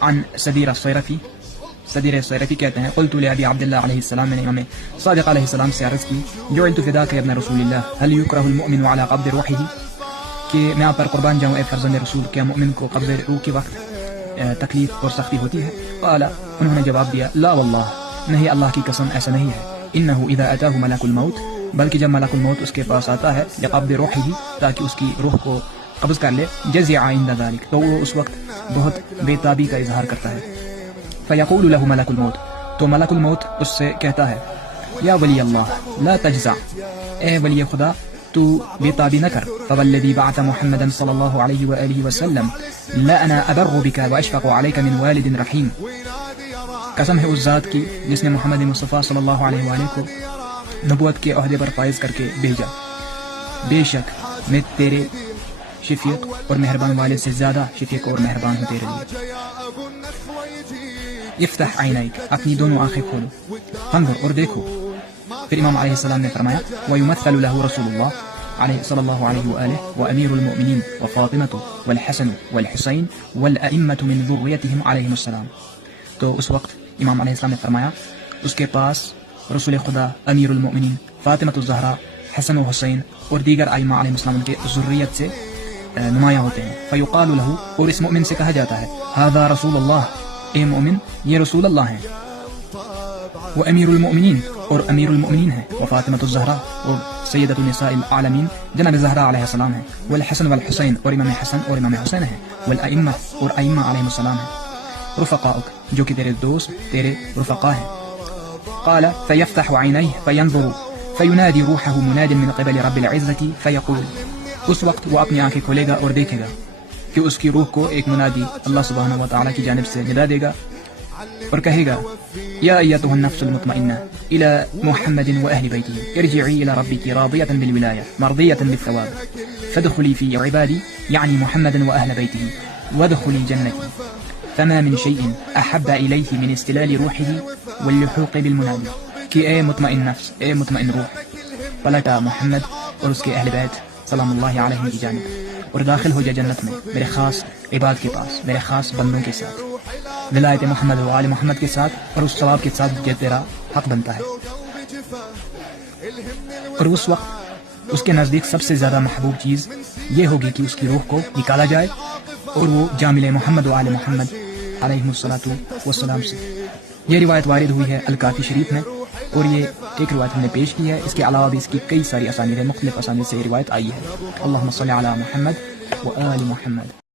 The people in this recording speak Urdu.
عن سدیر الصیرفی، سدیر الصیرفی کہتے ہیں قلت لأبی عبداللہ علیہ السلام، میں نے امام صادق علیہ السلام سے عرض کی جعلت فداک یا ابن رسول اللہ هل یکرہ المؤمن علی قبض روحہ، کہ میں آپ پر قربان جاؤں اے فرزند رسول، کیا مؤمن کو قبض روح کے وقت تکلیف اور سختی ہوتی ہے؟ قال، انہوں نے جواب دیا لا واللہ، نہیں اللہ کی قسم ایسا نہیں ہے، انہ اذا اتاہ ملک الموت، بلکہ جب ملک الموت اس کے پاس آتا ہے لقبض روحہ، تاکہ اس کی روح کو قبض کر لے، جزع عند ذلك، تو وہ اس وقت بہت بے تابی کا اظہار کرتا ہے، فیقول له ملک الموت، تو ملک الموت اس سے کہتا ہے یا ولی اللہ لا تجزع، اے ولی خدا تو بے تابی نہ کر، فوالذی بعث محمدا صلی اللہ علیہ وآلہ وسلم لأنا ابر بک واشفق علیک من والد رحیم، قسم ہے اس ذات کی جس نے محمد مصطفیٰ صلی اللہ علیہ وآلہ کو نبوت کے عہدے پر فائز کر کے بھیجا، بے شک میں تیرے شفیق اور مہربان والد سے زیادہ شفیق اور مہربان ہوں تیرے لیے۔ افتح عینیک، اپنی دونوں آنکھیں کھولو، فانظر، اور دیکھو۔ پھر امام علیہ السلام نے فرمایا وَيُمَثَّلُ لَهُ رسول اللہ صلی اللہ علیہ وآلہ وأمیر المؤمنین وفاطمة والحسن والحسین والأئمة من ذریتهم علیہم السلام، تو اس وقت امام علیہ السلام نے فرمایا اس کے پاس رسول خدا، امیر المؤمنین، فاطمۃ الزہرا، حسن و حسین اور دیگر ائمہ علیہ السلام کے ذریت سے نمایاں ہوتے ہیں۔ فیقال له، اور اس مؤمن سے کہا جاتا ہے ھذا رسول اللہ، اے مؤمن یہ رسول اللہ ہیں، وہ امیر المؤمنین، اور امیر المؤمنین ہیں، وہ فاطمۃ الزہرا، اور سیدۃ النساء العالمین جناب زہرا علیہ السلام ہیں، والحسن والحسین، اور امام حسن اور امام حسین ہیں، والائمہ، اور ائمہ علیہ السلام ہیں، رفقاؤک، جو کہ تیرے دوست، تیرے رفقا ہیں۔ قال فیفتح عینیہ فینظر فینادی روحہ مناد من قبل رب العزۃ فیقول، اس وقت وہ اپنی آنکھیں کھولے گا اور دیکھے گا کہ اس کی روح کو ایک منادی اللہ سبحانہ و تعالیٰ کی جانب سے ندا دے گا اور کہے گا یا ایتها النفس المطمئنہ الی محمد و اہل بیتہ ارجعی الی ربک راضیۃ بالولایہ مرضیۃ بالثواب فادخلی فی عبادی، یعنی محمد و اہل بیتہ، وادخلی جنتی، فما من شیء احب الیہ من استلال روحہ واللحوق بالمنادی، کہ اے مطمئن نفس، اے مطمئن روح، پلٹا محمد اور اس کے اہل بیت سلام اللہ علیہ کی جانب اور داخل ہو جائے جنت میں میرے خاص عباد کے پاس، میرے خاص بندوں کے ساتھ، ولایت محمد و آل محمد کے ساتھ، اور اس ثواب کے ساتھ جو تیرا حق بنتا ہے۔ اور اس وقت اس کے نزدیک سب سے زیادہ محبوب چیز یہ ہوگی کہ اس کی روح کو نکالا جائے اور وہ جا ملے محمد و آل محمد علیہ السلام سے۔ یہ روایت وارد ہوئی ہے الکافی شریف میں، اور یہ ایک روایت ہم نے پیش کی ہے، اس کے علاوہ بھی اس کی کئی ساری اسانید ہیں، مختلف اسانید سے یہ روایت آئی ہے۔ اللہم صلی علی محمد و آل محمد۔